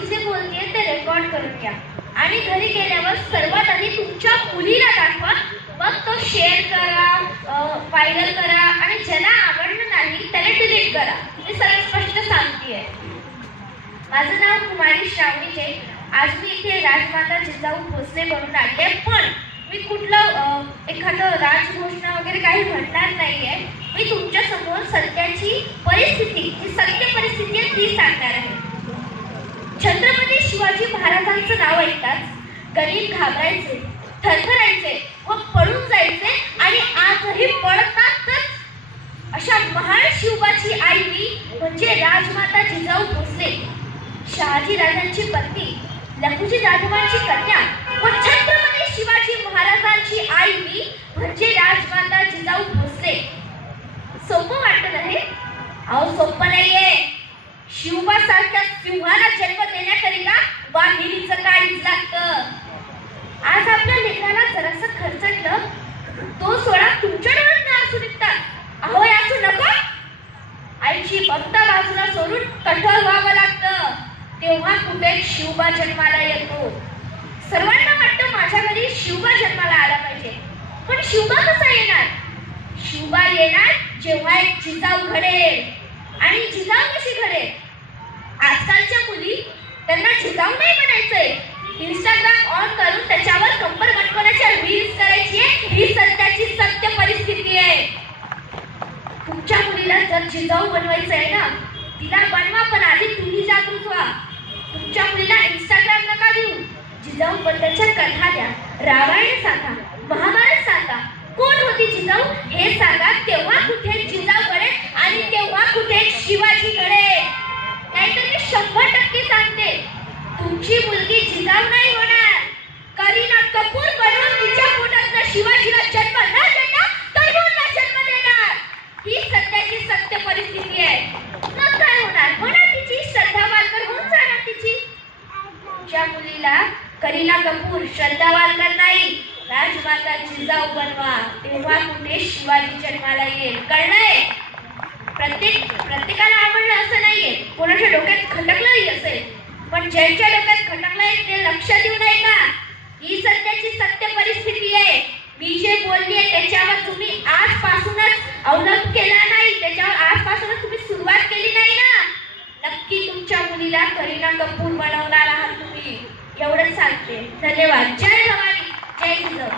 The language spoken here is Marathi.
मी जे बोलतेय ते रेकॉर्ड करून घ्या आणि घरी गेल्यावर सर्वात आधी तुमच्या मुलीला दाखवा, मग तो शेअर करा, व्हायरल करा आणि ज्याला आवडलं नाही त्याला डिलीट करा. मी सरळ स्पष्ट सांगतेय. माझं नाव कुमारी श्रावणी जैन. आज मी इथे राजमाता जिजाऊ भोसले म्हणून आली आहे, पण मी कुठलं एखादं राजघोषणा वगैरे काही म्हणणार नाहीये. मी तुमच्या समोर सत्याची परिस्थिती, जी सत्य परिस्थिती आहे ती सांगणार आहे. छत्रपती शिवाजी महाराजांचं नाव ऐकताच गणित घाबरायचे, थरथरायचे व पळून जायचे आणि आजही पळतातच. अशा महान शिवबाची आई मी म्हणजे राजमाता जिजाऊ भोसले, शहाजी राजांची पत्नी, लखुजी जाधवांची कन्या व छत्रपती शिवाजी महाराजांची आई मी म्हणजे राजमाता जिजाऊ भोसले. सोपं वाटत आहे? अहो सोपं नाहीये. शिवबासारख्या सिंहाला जन्म देण्याकरिता वाघिणीचं काळीच लागतं. आज आपल्या लेकराला जरासं खर्चटलं, तो सोळा तुमच्या डोळ्यात असू निघतात. अहो असं नको. आईची ममता बाजूला सोडून कठोर व्हावं लागतं, तेव्हा कुठे शिवबा जन्माला येतो. सर्वांना वाटतं माझ्या घरी शिवबा जन्माला आला पाहिजे, पण शिवबा कसा येणार? शिवबा येणार जेव्हा एक जिजाऊ घडेल. आणि जिजाऊ कशी घडेल? आजकालच्या मुली त्यांना जिजाऊ नाही बनायचंय, इंस्टाग्राम ऑन करून त्याच्यावर कंबर मटकवण्याच्या रील्स करायची आहे. ही सत्याची सत्य परिस्थिती आहे. तुमच्या मुलीला जर जिजाऊ बनवायचं आहे ना, तिला बनवा, पण आधी तुम्ही जागृत व्हा. तुमच्या मुलीला इंस्टाग्राम नका देऊ. जिजाऊ बद्दलच्या कथा द्या, रामायण सांगा, महाभारत सांगा. कोण होती जिजाऊ हे सांगा. तेव्हा कुठे जिजाऊ घडेल आणि तेव्हा कुठे शिवाजी घडेल. नाहीतर मी 100% सांगते, तुमची मुलगी जिजाऊ नाही होणार. करीना कपूर बनून तिच्या पोटात शिवाजीला जन्म न देता तरुणला जन्म देणार. ही सत्याची सत्य परिस्थिती आहे. मग काय होणार? म्हणा तिची श्रद्धा वालकर होऊन जाणार तिची. तुमच्या मुलीला करीना कपूर, श्रद्धा वालकर नाही, राजमाता जिजाऊ बनवा, तेव्हा कुठे शिवाजी जन्माला येईल. कळलंय? प्रत्येकाला आवडलं असं नाहीये, कोणाच्या डोक्यात खटकलंही असेल, पण ज्यांच्या डोक्यात खटकलंय ते लक्ष देऊ नये का? ही सत्याची सत्य परिस्थिती आहे. मी जे बोललीये त्याच्यावर तुम्ही आजपासूनच अवलंब केला नाही, त्याच्यावर आजपासूनच तुम्ही सुरुवात केली नाही ना, नक्की तुमच्या मुलीला करीना कपूर बनवणार आहात तुम्ही. एवढंच सांगते. धन्यवाद. जय भवानी, जय जिजाऊ.